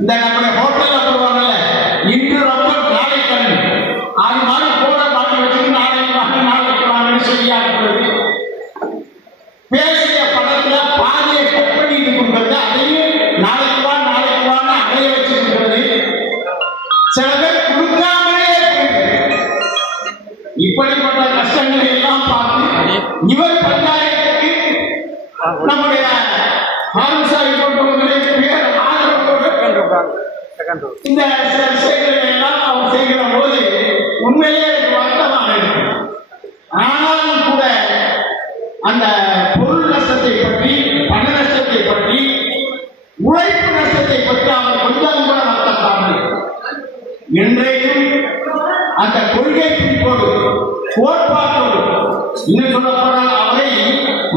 இந்த நம்முடைய ஹோட்டல்ல போடுவாங்கல்ல, இன்று ரப்பர் நாளை கண், அது மாதிரி போட மாட்டி வச்சுட்டு நாளைக்கு வாங்க நாளைக்கு வாங்கன்னு சொல்லி அனுப்புறது. பேசிய படத்துல பாதியை கட் பண்ணிட்டு கொடுக்கறது, அதையும் நாளைக்கு வான்னு அடைய வச்சிருக்கிறது. சில பேர் கொடுக்காமலே போயிருக்கு. இப்படிப்பட்ட கஷ்டங்களை எல்லாம் பார்த்து இவர் பஞ்சாயத்துக்கு நம்முடைய ஆரம்சாரி போன்றவர்களை பேர் இந்த சில விஷயங்களை எல்லாம் அவர் செய்கிற போது உண்மையிலே எனக்கு வருத்தமாக இருக்கு. ஆனாலும் கூட அந்த பொருள் நஷ்டத்தை பற்றி, பண நஷ்டத்தை பற்றி, உழைப்பு நஷ்டத்தை பற்றி அவர் கொஞ்சம் கூட வருத்தப்படாமல் என்றையும் அந்த கொள்கை பிடிப்போடு, கோட்பாட்டோடு, இன்னும் சொல்ல போனால் அவரை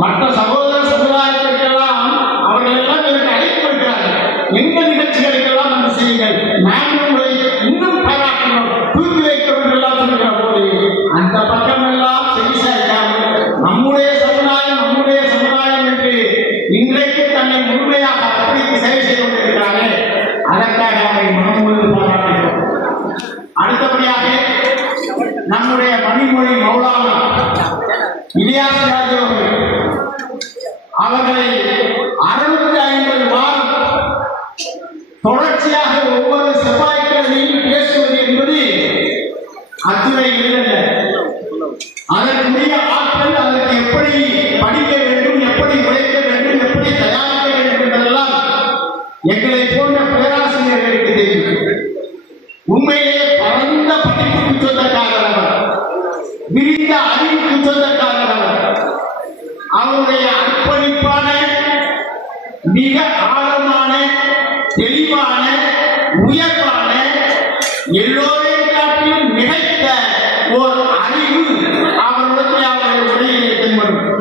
மற்ற சகோதர சமுதாயத்திற்கெல்லாம் அவர்கள் எல்லாம் எனக்கு அழைப்பு வைக்கிறார்கள். எந்த நிகழ்ச்சிகளுக்கெல்லாம் நம்ம செய்யுங்கள், நாங்கள் உங்களை இன்னும் பாராட்டணும், தூக்கி வைக்கணும் எல்லாம் சொல்கிற போது அந்த பக்கம் எல்லாம் செவிசாய்க்காமல் நம்முடைய சமுதாயம் என்று இன்றைக்கு தன்னை முழுமையாக அர்ப்பணித்து சேவை செய்து கொண்டிருக்கிறாரே, அதற்காக அவரை மனமுழுது பாராட்டுகிறோம். அடுத்தபடியாக நம்முடைய மணிமொழி மௌலானா இலியாஸ் ராஜு அவர்களை 650 வாரம் தொடர்ச்சியாக ஒவ்வொரு செவ்வாய்க்கிழமையும் பேசுவது என்பது அத்துறை இல்லை. அதற்குரிய ஆற்றல், அதற்கு எப்படி படிக்க வேண்டும், எப்படி உழைக்க வேண்டும், எப்படி தயாரிக்க வேண்டும் என்பதெல்லாம் எங்களை போன்ற பேராசிரியர்களுக்கு தெரியும். உண்மையிலே பரந்த படிப்புக்கு சொந்தக்காரர், விரிந்த அறிவுக்கு சொந்தக்காரர். அவருடைய அர்ப்பணிப்பான, மிக ஆழமான, தெளிவான, உயர்வான, எல்லோரையும் காட்டிலும் மிகைத்த ஒரு அறிவு அவருடைய உரையிலே தென்படும்.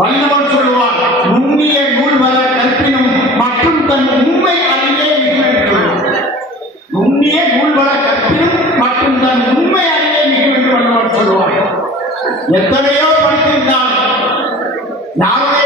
வள்ளுவன் சொல்லுவார், நுண்ணிய நூல் வர கற்பினும் மற்றும் தன் உண்மை அறிவே மிக வேண்டும். நுண்ணிய நூல் வர கற்பினும் மற்றும் தன் உண்மை அறிவே மிக வேண்டும் வள்ளுவன் சொல்லுவார். எத்தனையோ படித்திருந்தால் யாருடைய